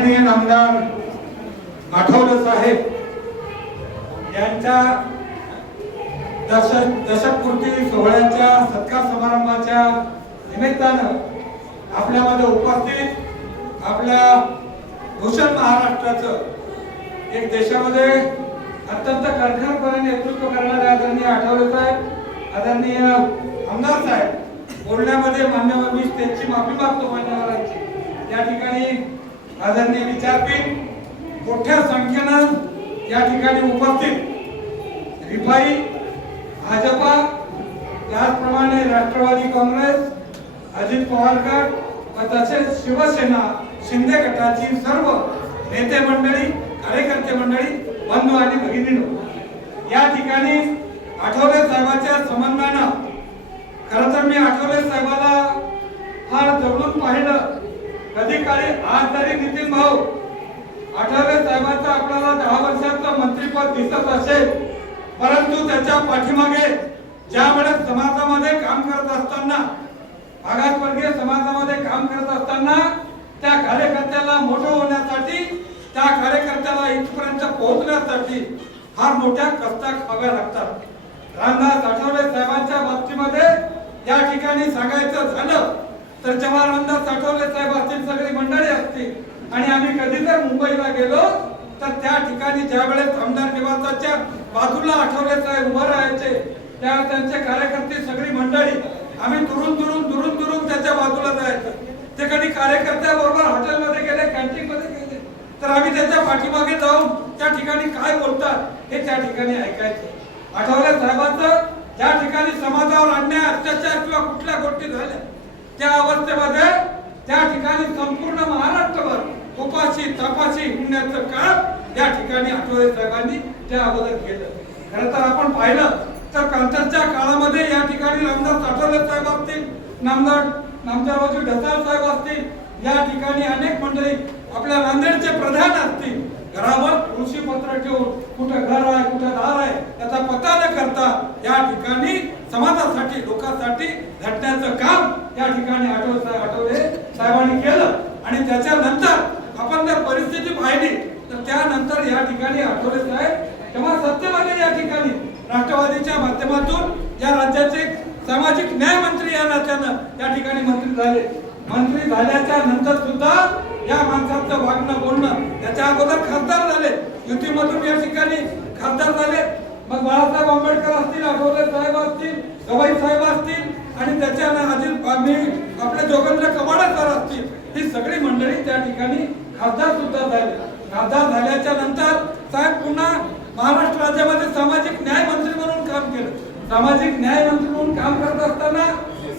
माननीय नामदार आठवले साहेब यांच्या दशकपूर्ती सोहळ्याच्या सत्कार समारंभाच्या निमित्तानं आपल्यामध्ये उपस्थित आपल्या भूषण महाराष्ट्राचं एक देशामध्ये अत्यंत कर्णधारपणे नेतृत्व करणारे आदरणीय आठवले साहेब, आदरणीय आमदार साहेब, बोलण्यामध्ये मान्यवर मी त्यांची माफी मागतो मान्यवरांची। या ठिकाणी आदरणीय विचारपीठ मोठ्या संख्येनं या ठिकाणी उपस्थित रिपाई, भाजपा, त्याचप्रमाणे राष्ट्रवादी काँग्रेस, अजित पवार गट व तसेच शिवसेना शिंदे गटाची सर्व नेते मंडळी, कार्यकर्ते मंडळी, बंधू आणि भगिनींनो, या ठिकाणी आठवले साहेबांच्या समन्वयानं खरं तर मी आठवले साहेबाला फार जवळून पाहिलं। कधी काळी आज जरी नितीन भाऊ आठवले साहेबांचं आपल्याला 10 वर्षाचं मंत्रिपद दिसत असेल, परंतु त्याच्या पाठीमागे ज्यावेळेस समाजामध्ये काम करत असताना, मागासवर्गीय समाजामध्ये काम करत असताना त्या कार्यकर्त्याला मोठं होण्यासाठी, त्या कार्यकर्त्याला इथपर्यंत पोहोचण्यासाठी फार मोठ्या कष्टा खाव्या लागतात। रामदास आठवले साहेबांच्या बाबतीमध्ये या ठिकाणी सांगायचं झालं तर जेव्हा रामदास आठवले साहेब असतील, सगळी मंडळी असतील आणि आम्ही कधी जर मुंबईला गेलो तर त्या ठिकाणी ज्या वेळेस आमदार निवासाच्या बाजूला आठवले साहेब उभं राहायचे, त्या त्यांचे कार्यकर्ते सगळी मंडळी आम्ही दुरून त्याच्या बाजूला जायचं। ते कधी कार्यकर्त्याबरोबर हॉटेलमध्ये गेले, कॅन्टीन मध्ये गेले तर आम्ही त्याच्या पाठीमागे जाऊन त्या ठिकाणी काय बोलतात हे त्या ठिकाणी ऐकायचं। आठवले साहेबांचं ज्या ठिकाणी समाजावर अन्याय, अत्याचार किंवा कुठल्या गोष्टी झाल्या त्या अवस्थेमध्ये त्या ठिकाणी संपूर्ण महाराष्ट्रभर उपाशी तापाशी होण्याचं काम या ठिकाणी आठवले साहेबांनी त्या अगोदर केलं। खरं तर आपण पाहिलं तर कांतरच्या काळामध्ये या ठिकाणी रामदास आठवले साहेब असतील, नामदारजी ढसाळ साहेब असतील, या ठिकाणी अनेक मंडळी, आपल्या नांदेडचे प्रधान असतील, घरावर कृषी पत्र ठेवून कुठं घर आहे कुठं दार आहे त्याचा पत्ता न करता या ठिकाणी समाजासाठी, लोकांसाठी झटण्याचं काम या ठिकाणी आठवले साहेबांनी केलं। आणि त्याच्यानंतर आपण जर परिस्थिती पाहिली तर त्यानंतर या ठिकाणी आठवले साहेब तेव्हा सत्तेमध्ये या ठिकाणी राष्ट्रवादीच्या माध्यमातून या राज्याचे सामाजिक न्याय मंत्री या नात्यानं या ठिकाणी मंत्री झाले। मंत्री झाल्याच्या नंतर सुद्धा या माणसाचं वागणं बोलणं, त्याच्या अगोदर खासदार झाले, युतीमधून या ठिकाणी खासदार झाले, मग बाळासाहेब आंबेडकर असतील, आठवले साहेब असतील, गवाई साहेब असतील आणि त्याच्यानं अजित आपले जोगेंद्र कवाडे सर असतील, ही सगळी मंडळी त्या ठिकाणी खासदार सुद्धा झाले। खासदार झाल्याच्या नंतर साहेब पुन्हा महाराष्ट्र राज्यामध्ये सामाजिक न्याय मंत्री म्हणून काम केलं। सामाजिक न्याय मंत्री म्हणून काम करत असताना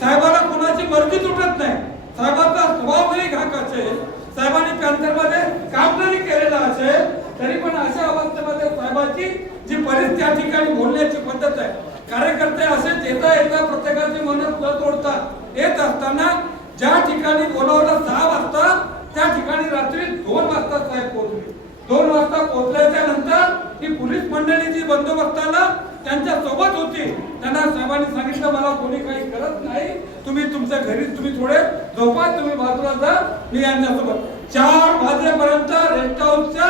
साहेबाला कोणाची मर्जी तुटत नाही, साहेबांचा स्वभाव जरी घाक असेल, साहेबांनी पॅन्थरमध्ये काम जरी केलेलं असेल तरी पण अशा अवस्थेमध्ये साहेबांची जी परिस्थिती त्या ठिकाणी बोलण्याची पद्धत आहे, कार्यकर्ते असे येता प्रत्येकाची मनच न तोडता येत असताना ज्या ठिकाणी बोलावलं 6 वाजता त्या ठिकाणी रात्री 2 वाजता साहेब पोहोचले। 2 वाजता पोहोचल्याच्या नंतर ही पोलीस मंडळी जी बंदोबस्ताला त्यांच्या सोबत होती, त्यांना साहेबांनी सांगितलं मला कोणी काही करत नाही, तुम्ही तुमच्या घरी तुम्ही थोडे झोपा, तुम्ही बाजूला जा, मी यांच्यासोबत 4 वाजेपर्यंत रेस्ट हाऊसच्या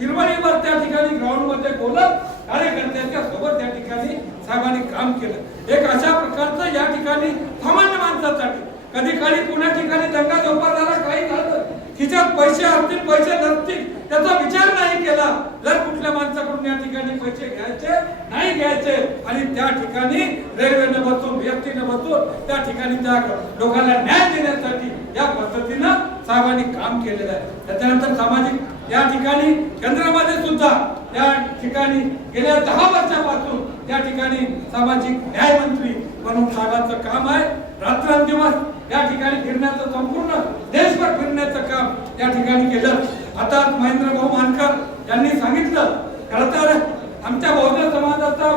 हिरवळीवर त्या ठिकाणी ग्राउंड मध्ये बोलत कार्यकर्त्यांच्या सोबत त्या ठिकाणी साहेबांनी काम केलं। एक अशा प्रकारचं या ठिकाणी सामान्य माणसासाठी कधी काळी पुण्या ठिकाणी दंगा धोपा झाला, काही झालं, खिशात पैसे असतील पैसे नसतील त्याचा विचार नाही केला, जर कुठल्या माणसाकडून या ठिकाणी पैसे घ्यायचे नाही घ्यायचे आणि त्या ठिकाणी रेल्वेने बसून व्यक्तीने बसून त्या ठिकाणी त्या लोकांना न्याय देण्यासाठी या पद्धतीनं साहेबांनी काम केलेलं आहे। त्याच्यानंतर सामाजिक या ठिकाणी केंद्रामध्ये सुद्धा या ठिकाणी गेल्या 10 वर्षापासून या ठिकाणी सामाजिक न्याय मंत्री म्हणून साहेबांचं काम आहे। रात्रंदिवस या ठिकाणी फिरण्याचं, संपूर्ण देशभर फिरण्याचं काम या ठिकाणी केलं। आता महेंद्र भाऊ मानकर यांनी सांगितलं, खरं तर आमच्या बौद्ध समाजाचा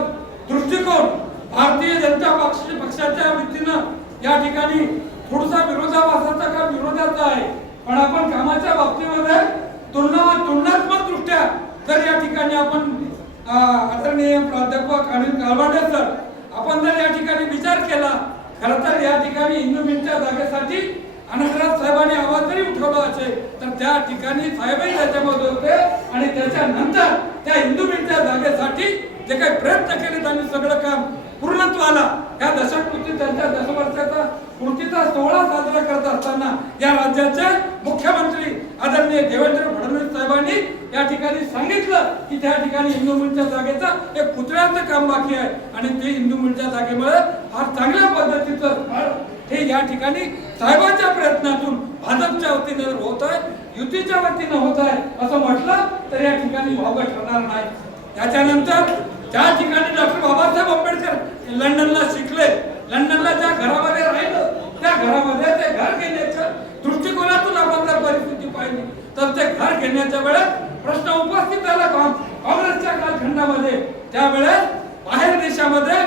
दृष्टिकोन भारतीय जनता पक्षाच्या वतीनं या ठिकाणी थोडासा विरोधाभासाचा का विरोधाचा आहे, पण आपण कामाच्या बाबतीमध्ये तुलनात्मक दृष्ट्या जर या ठिकाणी आपण आदरणीय प्राध्यापक अनिल कालवाडे सर आपण जर या ठिकाणी विचार केला, खरं तर या ठिकाणी इंदू मिलच्या जागेसाठी अनंतराज साहेबांनी आवाज जरी उठवला असेल असेल तर त्या ठिकाणी साहेबही त्याच्यामध्ये होते आणि त्याच्यानंतर त्या हिंदू मिलच्या जागेसाठी जे काही प्रयत्न केले त्यांनी सगळं काम पूर्णत्वाला या दशकपूर्ती त्यांच्या दशवर्षाचा पूर्तीचा सोहळा साजरा करत असताना या राज्याचे मुख्यमंत्री आदरणीय देवेंद्र फडणवीस साहेबांनी या ठिकाणी सांगितलं की त्या ठिकाणी हिंदू मिलच्या जागेचा एक पुतळ्याचं काम बाकी आहे आणि ते हिंदू मिलच्या जागेमुळे फार चांगल्या पद्धतीचं हे या ठिकाणी साहेबांच्या प्रयत्नातून भाजपच्या वतीने होत आहे, युतीच्या वतीने होत आहे असं म्हटलं तर या ठिकाणी वावगं ठरणार नाही. त्याच्यानंतर ज्या ठिकाणी डॉक्टर बाबासाहेब आंबेडकर लंडनला शिकले, लंडनला ज्या घरामध्ये राहिलं त्या घरामध्ये ते घर घेण्याच्या दृष्टिकोनातून आपण जर परिस्थिती पाहिली तर ते घर घेण्याच्या वेळेस प्रश्न उपस्थित झाला काँग्रेसच्या कालखंडामध्ये. त्यावेळेस बाहेर देशामध्ये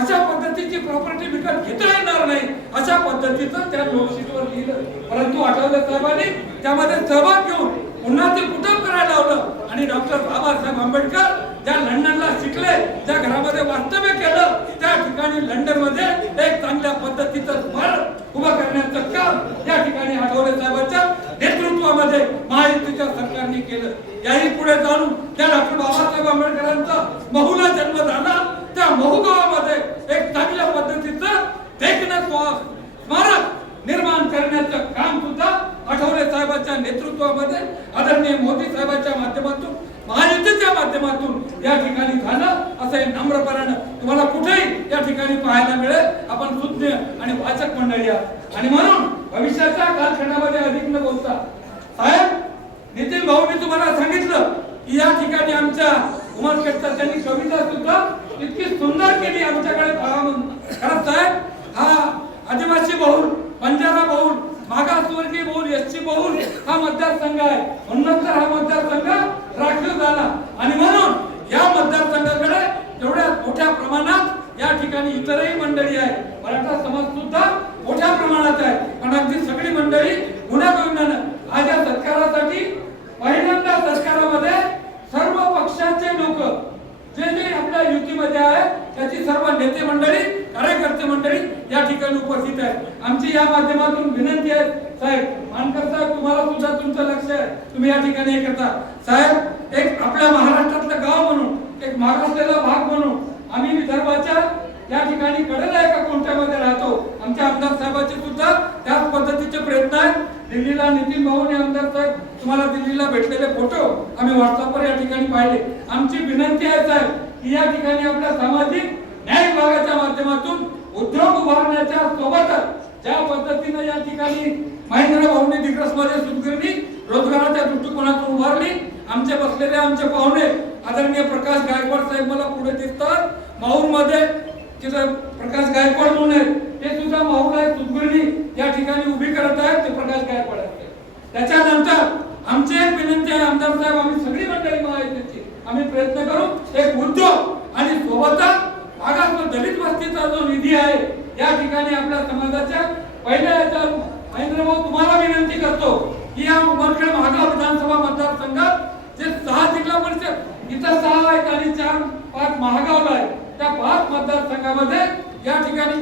अशा पद्धतीची प्रॉपर्टी विकत घेता येणार नाही अशा पद्धतीचं त्या नोटशीटवर लिहिलं. परंतु आठवले साहेबांनी त्यामध्ये सहभाग घेऊन पुन्हा ते कुटुंब करायला लावलं आणि डॉक्टर बाबासाहेब आंबेडकर ज्या लंडनला शिकले, ज्या घरामध्ये वास्तव्य केलं, त्या ठिकाणी लंडनमध्ये एक चांगल्या पद्धतीचं स्मारक उभं करण्याचं काम या ठिकाणी आठवले साहेबांच्या नेतृत्वामध्ये महायुतीच्या सरकारने केलं. याही पुढे जाऊन त्या डॉक्टर बाबासाहेब आंबेडकरांचा महूला जन्म झाला, त्या महू गावामध्ये एक चांगल्या पद्धतीचं देखणं स्मारक निर्माण करण्याचं काम सुद्धा आठवले साहेबांच्या नेतृत्वामध्ये आदरणीय मोदी साहेबांच्या माध्यमातून महायुतीच्या माध्यमातून या ठिकाणी झालं असं हे नम्रपणानं तुम्हाला कुठेही या ठिकाणी पाहायला मिळेल. आपण सुज्ञ आणि वाचक मंडळी आहात आणि म्हणून भविष्याच्या कालखंडामध्ये अधिक न बोलता साहेब नितीन भाऊंनी तुम्हाला सांगितलं की या ठिकाणी आमच्या उमरखेडचा त्यांनी कविता सुद्धा इतकी सुंदर केली आमच्याकडे पहा म्हणून. कारण साहेब हा आदिवासी बहुल, बंजारा बहुल, मागासवर्गीय बहुल, एसटी बहुल हा मतदारसंघ आहे. म्हणून तर हा मतदारसंघ राखीव झाला आणि म्हणून या मतदारसंघाकडे तेवढ्या मोठ्या प्रमाणात या ठिकाणी इतरही मंडळी आहे. मराठा समाज सुद्धा मोठ्या प्रमाणात आहे. पण अगदी सगळी मंडळी गुण्यागोविंदानं आज या सत्कारासाठी पहिल्यांदा सरकारामध्ये सर्व पक्षाचे लोक जे जे आपल्या युतीमध्ये आहे त्याची सर्व नेते मंडळी, कार्यकर्ते मंडळी या ठिकाणी उपस्थित आहे. आमची या माध्यमातून विनंती आहे साहेब, मानकर साहेब तुम्हाला सुद्धा तुमचं लक्ष आहे, तुम्ही या ठिकाणी हे करता. साहेब एक आपल्या महाराष्ट्रातलं गाव म्हणून, एक मागासलेला भाग म्हणून आम्ही विदर्भाच्या या ठिकाणी कडेला एका कोणत्यामध्ये राहतो. आमच्या आमदार साहेबांचे सुद्धा त्याच पद्धतीचे प्रयत्न आहेत. दिल्लीला नितीन भाऊने आमदार साहेब तुम्हाला दिल्लीला भेटलेले फोटो आम्ही व्हॉट्सअपवर या ठिकाणी पाहिले. आमची विनंती आहे साहेब की या ठिकाणी आपल्या सामाजिक न्याय विभागाच्या माध्यमातून उद्योग उभारण्याच्या सोबतच ज्या पद्धतीने या ठिकाणी महेंद्र भाऊने दिग्रसमध्ये सुतगिरणी रोजगाराच्या दृष्टिकोनातून उभारली. आमचे बसलेले आमचे पाहुणे आदरणीय प्रकाश गायकवाड साहेब मला पुढे दिसतात. माहूरमध्ये तिथं प्रकाश गायकवाड म्हणून आहेत, ते सुद्धा माहूरला सुतगिरणी या ठिकाणी उभी करत आहेत, ते प्रकाश गायकवाड आहेत. त्याच्यानंतर आमची एक विनंती आहे आमदार साहेब, आम्ही सगळी मंडळी महायुतीची आम्ही प्रयत्न करू एक उद्योग आणि सोबतच मागास दलित वस्तीचा जो निधी आहे या ठिकाणी आपल्या समाजाच्या पहिल्या महेंद्र भाऊ तुम्हाला विनंती करतो की या उमरखेड महागाव विधानसभा मतदारसंघात जे 6 जिल्हा परिषद इथं 6 आहेत आणि 4-5 महागावला आहे, त्या 5 मतदारसंघामध्ये या ठिकाणी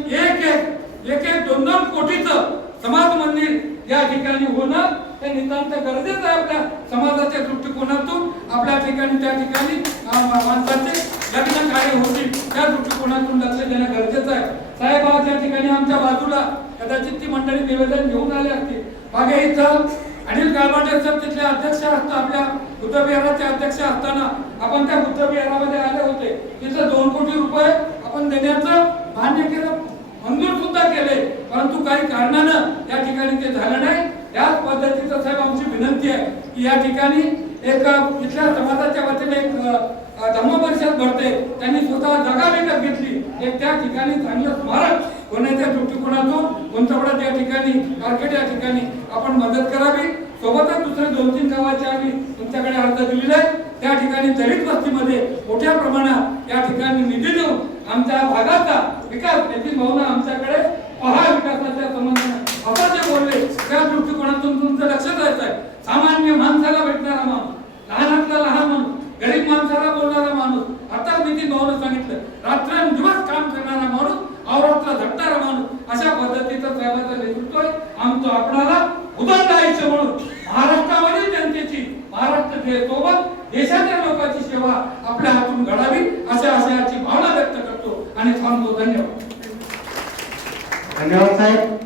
एक 2-2 कोटीचं समाज मंदिर या ठिकाणी होणं हे नितांत गरजेचं आहे. आपल्या समाजाच्या दृष्टिकोनातून आपल्या ठिकाणी त्या ठिकाणी माणसाचे लग्न कार्य होतील त्या दृष्टिकोनातून लक्ष देणं गरजेचं आहे. साहेब आज या ठिकाणी आमच्या बाजूला कदाचित ती मंडळी निवेदन घेऊन आले असतील. मागे इथं अनिल गालवाटे सर तिथले अध्यक्ष असतात, आपल्या बुद्धविहाराचे अध्यक्ष असताना आपण त्या बुद्धविहारामध्ये आले होते. तिथं 2 कोटी रुपये आपण देण्याचं मान्य केलं, मंजूर सुद्धा केले, परंतु काही कारणानं या ठिकाणी ते झालं नाही. याच पद्धतीचं साहेब आमची विनंती आहे की या ठिकाणी एक इथल्या समाजाच्या वतीने एक धम्म परिषद भरते, त्यांनी स्वतः जागा विकत घेतली, एक त्या ठिकाणी चांगलं स्मारक होण्याच्या दृष्टिकोनातून गुंतवडा या ठिकाणी मार्केट या ठिकाणी आपण मदत करावी. सोबतच दुसरे 2-3 गावाचे आम्ही तुमच्याकडे अर्ज दिलेले आहेत. त्या ठिकाणी दलित वस्तीमध्ये मोठ्या प्रमाणात या ठिकाणी निधी देऊन आमच्या भागाचा विकास नितीन भाऊंना आमच्याकडे पहा विकासाच्या संबंधाने आपण जे बोलले त्या दृष्टिकोनातून तुमचं लक्ष द्यायचं आहे. सामान्य माणसाला भेटणारा माणूस, लहानातला लहान माणूस, गरीब माणसाला बोलणारा माणूस, आता नितीन भाऊने सांगितलं रात्रंदिवस काम करणारा माणूस, अवरात्र झटणारा माणूस, अशा पद्धतीचं साहेबांचं नेतृत्व आहे. आमचं आपणाला उदंड आयुष्य म्हणून सेवा आपल्या हातून घडावी अशा आशयाची भावना व्यक्त करतो आणि थांबतो. धन्यवाद. धन्यवाद साहेब.